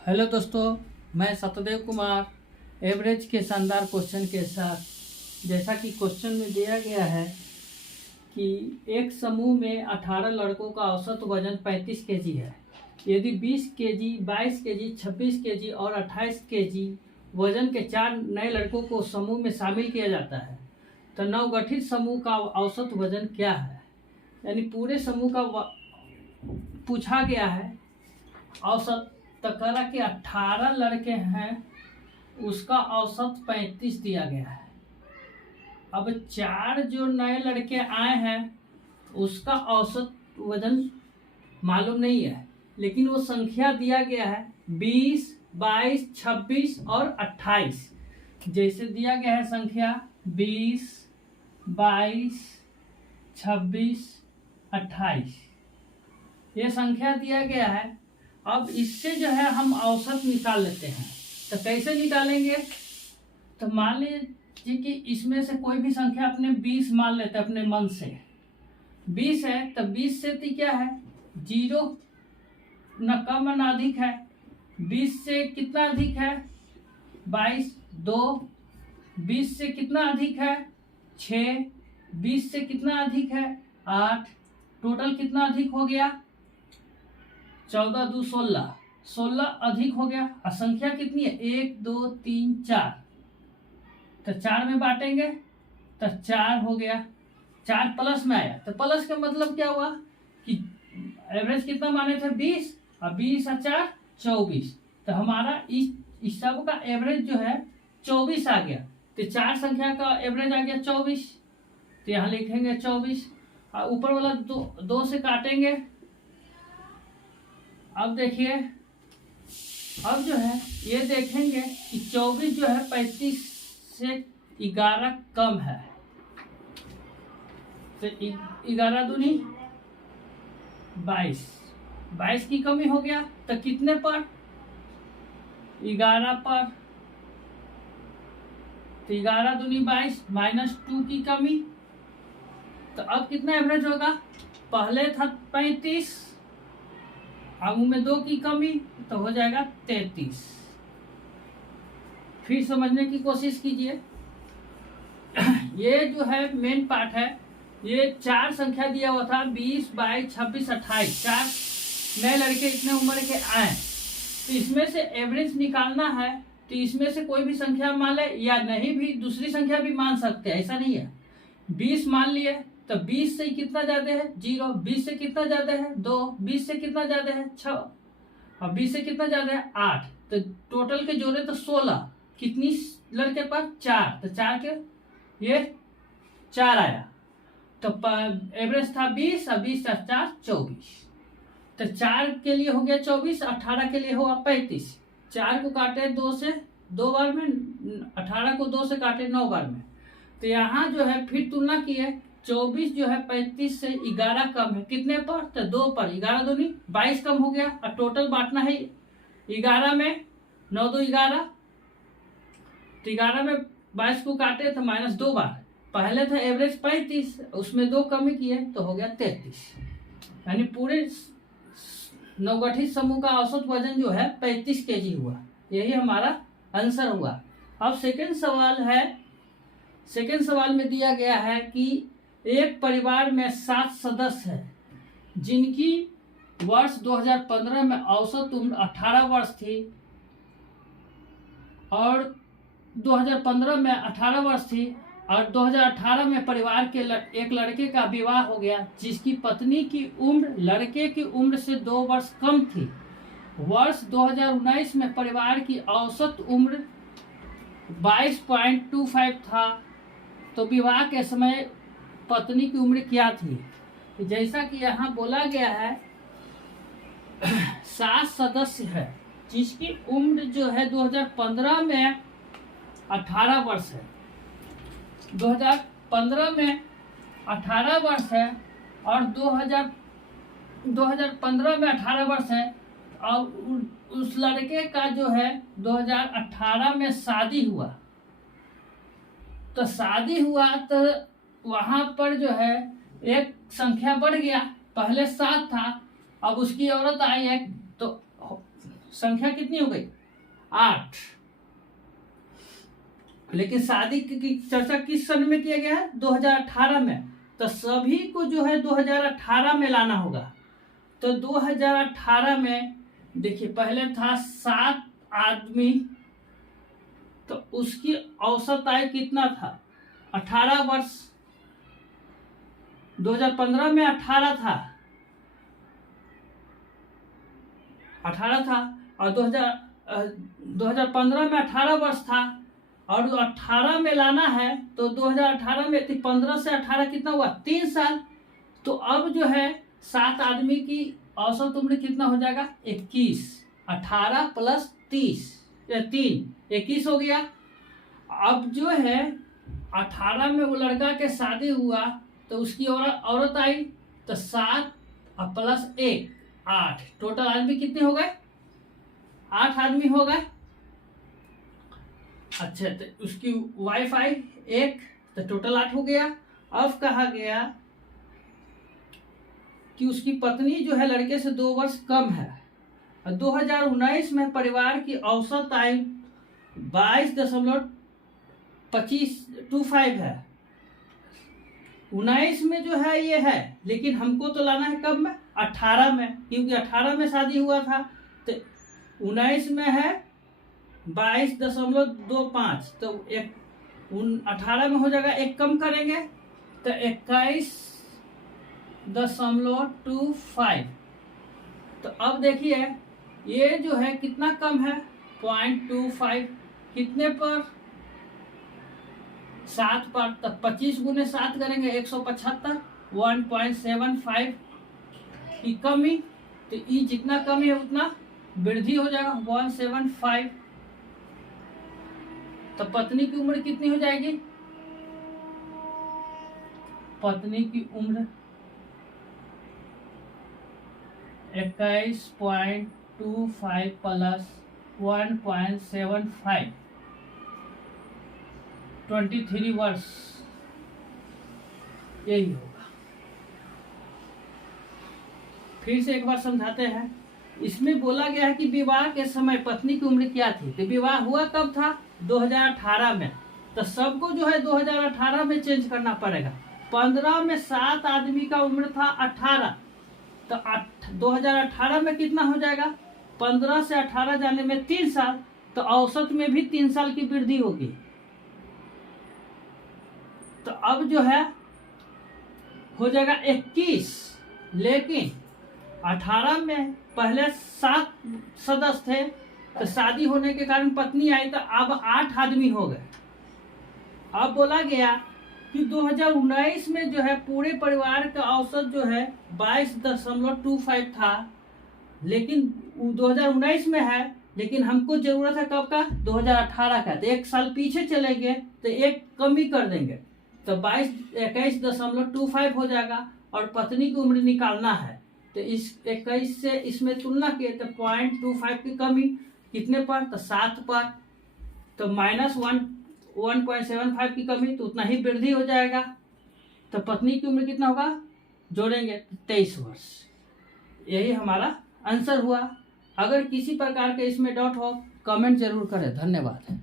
Hello दोस्तों, मैं Satyadev Kumar average के शानदार क्वेश्चन के साथ। जैसा कि क्वेश्चन में दिया गया है कि एक समूह में 18 लड़कों का औसत वजन 35 केजी है। यदि 20 केजी, 22 केजी, 26 केजी और 28 केजी वजन के 4 नए लड़कों को समूह में शामिल किया जाता है तो नवगठित समूह का औसत वजन क्या है। यानी पूरे समूह का पूछा गया है औसत। तो कह रहा कि 18 लड़के हैं, उसका औसत 35 दिया गया है। अब 4 जो नए लड़के आए हैं उसका औसत वजन मालूम नहीं है, लेकिन वो संख्या दिया गया है 20, 22, 26 और 28। जैसे दिया गया है संख्या 20, 22, 26, 28, ये संख्या दिया गया है। अब इससे जो है हम औसत निकाल लेते हैं। तो कैसे निकालेंगे? तो मान लीजिए कि इसमें से कोई भी संख्या अपने 20 मान लेते हैं अपने मन से। 20 है तो 20 से तो क्या है, 0, न कम न अधिक है। 20 से कितना अधिक है, 22, 2। 20 से कितना अधिक है, 6। 20 से कितना अधिक है, 8। टोटल कितना अधिक हो गया, 14 2 16। 16 अधिक हो गया। और संख्या कितनी है, 1 2 3 4। तो 4 में बांटेंगे तो 4 हो गया। 4 प्लस में आया तो प्लस का मतलब क्या हुआ कि एवरेज कितना माने थे, 20, और 20 और 4 24। तो हमारा इस सब का एवरेज जो है 24 आ गया। तो 4 संख्या का एवरेज आ गया 24। तो यहाँ लिखेंगे 24 और ऊपर वाला 2 से काटेंगे। अब देखिए, अब जो है ये देखेंगे कि 24 जो है 35 से 11 कम है। तो 11 दूनी 22, 22 की कमी हो गया। तो कितने पर, 11 पर। तो 11 दूनी 22 -2 की कमी। तो अब कितना एवरेज होगा, पहले था 35, अब में 2 की कमी तो हो जाएगा 33। फिर समझने की कोशिश कीजिए। ये जो है मेन पार्ट है। ये 4 संख्या दिया हुआ था, 20, 22, 26, 28। 4 नए लड़के इतने उम्र के आए। तो इसमें से एवरेज निकालना है। तो इसमें से कोई भी संख्या मान ले, या नहीं भी दूसरी संख्या भी मान सकते हैं, ऐसा नहीं है। 20 मान लिए तो 20 से कितना ज्यादा है, 0। 20 से कितना ज्यादा है, 2। 20 से कितना ज्यादा है, 6। और 20 से कितना ज्यादा है, 8। तो टोटल के जोड़े तो 16। कितनी लड़के पर, 4। तो 4 के ये 4 आया। तो एवरेज था 20 और 20 और 4 24। तो 4 के लिए हो गया 24, 18 के लिए हुआ 35। 4 को काटे 2 से 2 बार में, 18 को 2 से काटे 9 बार में। तो यहाँ जो है फिर तुलना की है, 24 जो है 35 से 11 कम है। कितने पर, तो 2 पर। 11 दूनी 22 कम हो गया। और टोटल बांटना है 11 में, 9 2 11। तो 11 में 22 को काटे तो -2 बार। पहले था एवरेज 35, उसमें 2 कमी किए तो हो गया 33। यानी पूरे नवगठित समूह का औसत वजन जो है 35 केजी हुआ। यही हमारा आंसर हुआ। अब सेकेंड सवाल है। सेकेंड सवाल में दिया गया है कि एक परिवार में 7 सदस्य हैं जिनकी वर्ष 2015 में औसत उम्र 18 वर्ष थी, और 2015 में 18 वर्ष थी, और 2018 में परिवार के एक लड़के का विवाह हो गया जिसकी पत्नी की उम्र लड़के की उम्र से 2 वर्ष कम थी। वर्ष 2019 में परिवार की औसत उम्र 22.25 था। तो विवाह के समय पत्नी की उम्र क्या थी? जैसा कि यहाँ बोला गया है 7 सदस्य है जिसकी उम्र जो है 2015 में 18 वर्ष है। 2015 में 18 वर्ष है और 2015 में 18 वर्ष है, और उस लड़के का जो है 2018 में शादी हुआ। तो शादी हुआ तो वहाँ पर जो है एक संख्या बढ़ गया। पहले 7 था, अब उसकी औरत आई है तो संख्या कितनी हो गई? 8। लेकिन शादी की चर्चा किस सन में किया गया है? 2018 में। तो सभी को जो है 2018 में लाना होगा। तो 2018 में देखिए पहले था 7 आदमी, तो उसकी औसत आयु कितना था? 18 वर्ष। 2015 में 18 था और 2015 में 18 वर्ष था और 18 में लाना है। तो 2018 में 15 से 18 कितना हुआ? 3 साल। तो अब जो है 7 आदमी की औसत उम्र कितना हो जाएगा? 21। 18 प्लस 30 या 3 21 हो गया। अब जो है 18 में वो लड़का के शादी हुआ तो उसकी औरत आई, तो 7 प्लस 1 8। टोटल आदमी कितने हो गए? 8 आदमी हो गए। अच्छा, तो उसकी वाइफ आई 1, तो टोटल 8 हो गया। अब कहा गया कि उसकी पत्नी जो है लड़के से 2 वर्ष कम है। 2019 में परिवार की औसत आयु 22.25 है। 19 में जो है ये है, लेकिन हमको तो लाना है कब में? 18 में, क्योंकि 18 में शादी हुआ था। तो 19 में है 22.25, तो 18 में हो जाएगा, एक कम करेंगे तो 21.25। तो अब देखिए ये जो है कितना कम है? 0.25। कितने पर? 7 पर। तो 25 गुने 7 करेंगे 175। 1.75 की कमी। तो ये जितना कमी है उतना वृद्धि हो जाएगा 175। तो पत्नी की उम्र कितनी हो जाएगी? पत्नी की उम्र 21.25 प्लस 1.75 23 वर्ष यही होगा। फिर से एक बार समझाते हैं। इसमें बोला गया है कि विवाह के समय पत्नी की उम्र क्या थी? तो विवाह हुआ कब था? 2018 में। तो सबको जो है 2018 में चेंज करना पड़ेगा। 15 में 7 आदमी का उम्र था 18, तो 2018 में कितना हो जाएगा? 15 से 18 जाने में 3 साल, तो औसत में भी 3 साल की वृद्धि होगी। तो अब जो है हो जाएगा 21। लेकिन 18 में पहले 7 सदस्य थे, तो शादी होने के कारण पत्नी आई, तो अब 8 आदमी हो गए। अब बोला गया कि 2019 में जो है पूरे परिवार का औसत जो है 22.25 था, लेकिन 2019 में है, लेकिन हमको जरूरत है कब का? 2018 का। तो 1 साल पीछे चलेंगे तो एक कमी कर देंगे, तो 21.25 हो जाएगा। और पत्नी की उम्र निकालना है, तो इस 21 से इसमें तुलना किए तो 0.25 की कमी कितने पर? तो 7 पर। तो -1.75 की कमी, तो उतना ही वृद्धि हो जाएगा। तो पत्नी की उम्र कितना होगा? जोड़ेंगे 23 वर्ष। यही हमारा आंसर हुआ। अगर किसी प्रकार के इसमें डाउट हो कमेंट जरूर करें। धन्यवाद।